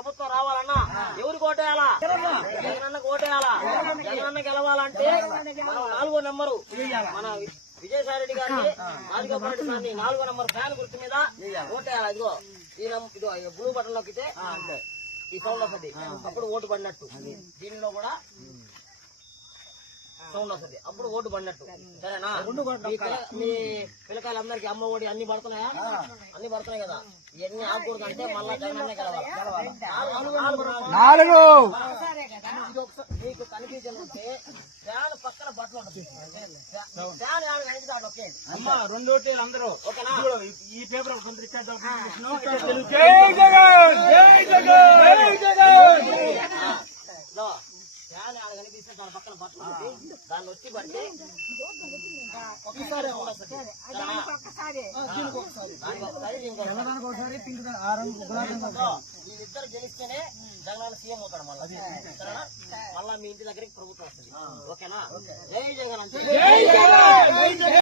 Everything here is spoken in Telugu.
ప్రభుత్వం రావాలన్నా ఎవరికి ఓటేయాలా? జగనన్నకు ఓటేయాలా? జగనన్న గెలవాలంటే మనం 4వ నెంబరు మన విజయసాయి రెడ్డి గారిని, రాజగోపాల్ రెడ్డి గారిని 4వ నెంబర్ ఫ్యాన్ గుర్తు మీద ఓటేయాలా. ఇదిగో ఇదిగో బ్లూ బటన్ నొక్కితే ఈ సౌండ్ వస్తుంది, అప్పుడు ఓటు పడినట్టు. దీనిలో కూడా సౌండ్ వస్తుంది, అప్పుడు ఓటు పడినట్టు. సరేనా? మీ పిల్లకాయలందరికీ అమ్మ ఒడి అన్ని పడుతున్నాయా? అన్ని పడుతున్నాయి కదా. ఇవన్నీ ఆకూడదు అంటే మళ్ళా జగనన్నే గెలవాలి. మీకు కనిపించాలంటే ఫ్యాన్ పక్కన బట్టలు ఉంటుంది. ఫ్యాన్ కనిపిస్తే ఓకే అమ్మా. 2 ఓటీలు అందరూ ఓకేనా? ఈ పేపర్ ఫ్యాన్ కనిపిస్తే దాని పక్కన బట్టలు ఉంటుంది, దాన్ని వచ్చి పడితే ఒకసారి వీళ్ళిద్దరు గెలిస్తేనే జగన్ సీఎం అవుతాడు. మళ్ళా మీ ఇంటి దగ్గరికి ప్రభుత్వం వస్తుంది. ఓకేనా? జై జగన్.